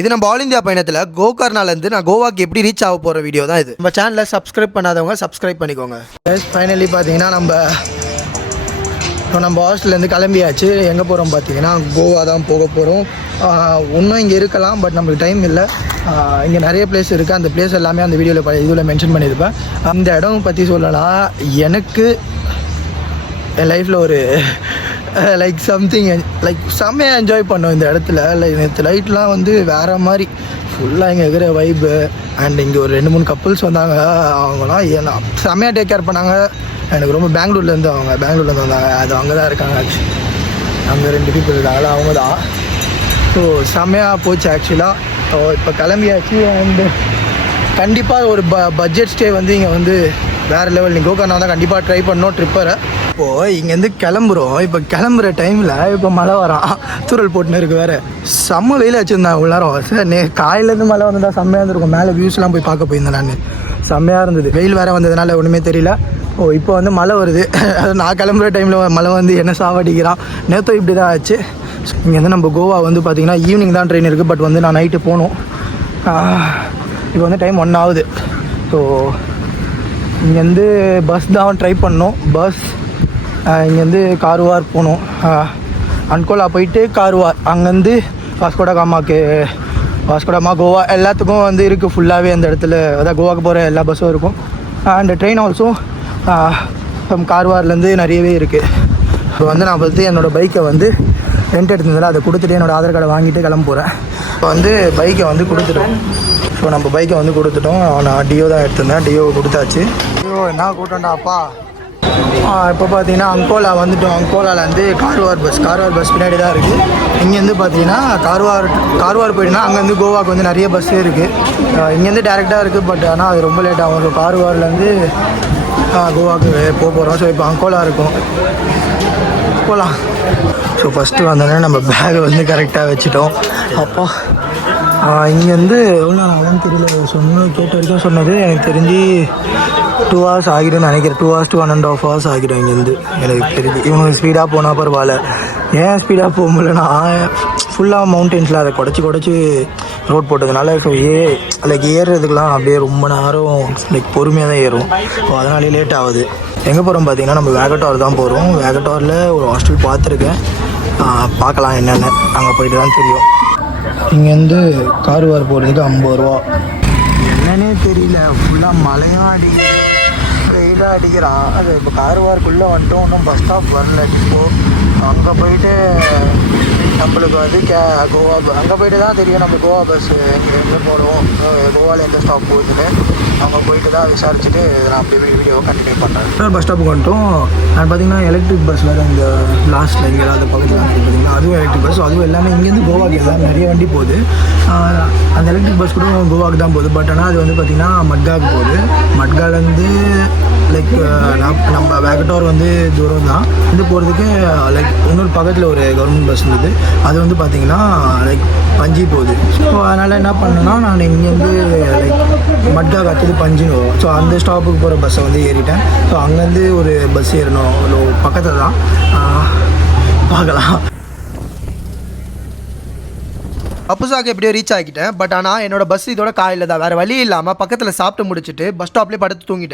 இது நம்ம all India பயணத்தில் கோகர்னாலேருந்து நான் கோவாக்கு எப்படி ரீச் ஆக போகிற வீடியோ தான் இது. நம்ம சேனலில் சப்ஸ்கிரைப் பண்ணாதவங்க சப்ஸ்கிரைப் பண்ணிக்கோங்க. ஃபைனலி பார்த்தீங்கன்னா நம்ம ஹாஸ்டல்லேருந்து கிளம்பியாச்சு. எங்கே போகிறோம் பார்த்தீங்கன்னா கோவா தான் போக போகிறோம். இன்னும் இங்கே இருக்கலாம், பட் நம்மளுக்கு டைம் இல்லை. இங்கே நிறைய பிளேஸ் இருக்குது. அந்த பிளேஸ் எல்லாமே அந்த வீடியோவில் இதில் மென்ஷன் பண்ணியிருப்பேன். அந்த இடம் பற்றி சொல்லலாம். எனக்கு என் லைஃப்பில் ஒரு லைக் சம்திங் லைக் செம்மையாக என்ஜாய் பண்ணோம் இந்த இடத்துல. லைக் நேற்று லைட்லாம் வந்து வேறு மாதிரி ஃபுல்லாக இங்கே இருக்கிற வைப்பு. அண்ட் இங்கே ஒரு 2-3 கப்புள்ஸ் வந்தாங்க. அவங்களாம் ஏன்னா செம்மையாக டேக் கேர் பண்ணாங்க. எனக்கு ரொம்ப பெங்களூர்லேருந்து வந்தாங்க. அது அங்கே தான் இருக்காங்க. அங்கே 2 பீப்புள் இருக்காங்களா, அவங்க தான். ஸோ செம்மையாக போச்சு ஆக்சுவலாக. ஸோ இப்போ கிளம்பியாச்சு. அண்டு கண்டிப்பாக ஒரு பட்ஜெட் ஸ்டே வந்து இங்கே வந்து வேறு லெவல். நீங்கள் கோகர்னா தான் கண்டிப்பாக ட்ரை பண்ணோம் ட்ரிப்பரை. இப்போது இங்கேருந்து கிளம்புறோம். இப்போ கிளம்புற டைமில் இப்போ மழை வரான், தூரல் போட்டுன்னு இருக்குது. வேறு செம்ம வெயில் வச்சுருந்தேன் இவ்வளோ நேரம். சார் காலையிலேருந்து மழை வந்தால் செம்மையாக இருந்திருக்கும். மேலே வியூஸ்லாம் போய் பார்க்க போயிருந்தேன் நான். செம்மையாக இருந்தது. வெயில் வேறு வந்ததுனால ஒன்றுமே தெரியல. இப்போ வந்து மழை வருது. நான் கிளம்புற டைமில் மழை வந்து என்ன சாவடிக்கிறான். நேற்று இப்படி தான் ஆச்சு. இங்கேருந்து நம்ம கோவா வந்து பார்த்திங்கன்னா ஈவினிங் தான் ட்ரெயின் இருக்குது. பட் வந்து நான் நைட்டு போகணும். இப்போ வந்து டைம் 1 ஆகுது. ஸோ இங்கேருந்து பஸ் தான் ட்ரை பண்ணோம். பஸ் இங்கேருந்து கார்வார் போகணும். அன்கோலா போயிட்டு கார்வார், அங்கேருந்து வாஸ்கோடகாமா கோவா எல்லாத்துக்கும் வந்து இருக்குது ஃபுல்லாகவே அந்த இடத்துல. அதான் கோவாக்கு போகிற எல்லா பஸ்ஸும் இருக்கும். அண்ட் ட்ரெயின் ஆல்சோ கார்வார்லேருந்து நிறையவே இருக்குது. ஸோ வந்து நான் வந்து என்னோடய பைக்கை வந்து ரெண்ட் எடுத்ததில் அதை கொடுத்துட்டு என்னோடய ஆதார் கார்டை வாங்கிட்டு கிளம்ப போகிறேன். இப்போ வந்து பைக்கை வந்து கொடுத்துட்டோம். ஸோ நம்ம பைக்கை வந்து கொடுத்துட்டோம். நான் டியோ தான் எடுத்திருந்தேன். டியோ கொடுத்தாச்சு. டியோ என்ன கூட்டம்டாப்பா. இப்போ பார்த்தீங்கன்னா அங்கோலா வந்துட்டோம். அங்கோலாலேருந்து கார்வார் பஸ் பின்னாடி தான் இருக்குது. இங்கேருந்து பார்த்தீங்கன்னா கார்வார் போயிட்டுனா அங்கேருந்து கோவாக்கு வந்து நிறைய பஸ்ஸு இருக்குது. இங்கேருந்து டேரெக்டாக இருக்குது. பட் ஆனால் அது ரொம்ப லேட் ஆகும். ஸோ கார்வார்லேருந்து கோவாக்கு போகிறோம். ஸோ இப்போ அங்கோலா இருக்கும், போகலாம். ஸோ ஃபஸ்ட்டு வந்தோடனே நம்ம பேகை வந்து கரெக்டாக வச்சுட்டோம். அப்போ இங்கேருந்து எவ்வளோ நேரம் தெரியல. கேட்ட வரைக்கும் சொன்னது எனக்கு தெரிஞ்சு 2 hours ஆகிடும்னு நினைக்கிறேன். 2 hours to 1.5 hours ஆகிடும் இங்கேருந்து எனக்கு தெரிஞ்சு. இவங்க ஸ்பீடாக போனால் பரவாயில்ல. ஏன் ஸ்பீடாக போக முடியலன்னா ஃபுல்லாக மவுண்டென்ஸில் அதை குடச்சி ரோட் போட்டதுனால ஸோ லைக் ஏறுறதுக்கெலாம் அப்படியே ரொம்ப நேரம் லைக் பொறுமையாக தான் ஏறும். ஸோ அதனாலே லேட் ஆகுது. எங்கே போகிறோம் பார்த்தீங்கன்னா நம்ம வேகட்டார் தான் போகிறோம். வேகட்டாரில் ஒரு ஹாஸ்டல் பார்த்துருக்கேன். பார்க்கலாம் என்னென்னு, அங்கே போயிட்டு தான் தெரியும். இங்கேருந்து கார்வார் போகிறதுக்கு 50 ரூபா. என்னன்னே தெரியல. ஃபுல்லாக மழையும் வெயிலாக அடிக்கிறான். அது இப்போ கார்வார்க்குள்ளே வந்துட்டோம். இன்னும் பஸ் ஸ்டாப் வரல. இப்போது அங்கே போயிட்டு நம்மளுக்கு வந்து கோவா அங்கே போயிட்டு தான் தெரியும் நம்ம கோவா பஸ்ஸு எங்கே போடுவோம், கோவாவில் எந்த ஸ்டாப் போகுதுன்னு. அங்கே போயிட்டு தான் விசாரிச்சுட்டு நான் அப்படியே வீடியோவை கண்டினியூ பண்ணுறேன். பஸ் ஸ்டாப்புக்கு வந்துட்டோம். நான் பார்த்தீங்கன்னா எலக்ட்ரிக் பஸ் வேறு இந்த லாஸ்ட்டில் இங்கே ஏதாவது பக்கத்தில் பார்த்தீங்கன்னா அதுவும் எலக்ட்ரிக் பஸ். அதுவும் எல்லாமே இங்கேருந்து கோவாக்கு எல்லாம் நிறைய வண்டி போகுது. அந்த எலக்ட்ரிக் பஸ் கூட கோவாக்கு தான் போகுது. பட் ஆனால் அது வந்து பார்த்திங்கன்னா மட்காவுக்கு போகுது. மட்காலேருந்து லைக் நம்ம வேகட்டார் வந்து தூரம் தான். இது போகிறதுக்கு லைக் இன்னொரு பக்கத்தில் ஒரு கவர்மெண்ட் பஸ் இருந்தது. அது வந்து பார்த்திங்கன்னா லைக் பஞ்சி போகுது. ஸோ அதனால் என்ன பண்ணேன்னா நான் இங்கேருந்து லைக் மட்கா கற்றுது பஞ்சின்னு வரும். ஸோ அந்த ஸ்டாப்புக்கு போகிற பஸ்ஸை வந்து ஏறிட்டேன். ஸோ அங்கேருந்து ஒரு பஸ் ஏறணும். அவ்வளோ பக்கத்தில் தான். பார்க்கலாம். அப்புசாக்கு எப்படியோ ரீச் ஆகிட்டேன். பட் ஆனால் என்னோட பஸ் இதோட காலையில் தான். வேறு வழி இல்லாமல் பக்கத்தில் சாப்பிட்டு முடிச்சுட்டு பஸ் ஸ்டாப்லேயே படுத்து தூங்கிட்டேன்.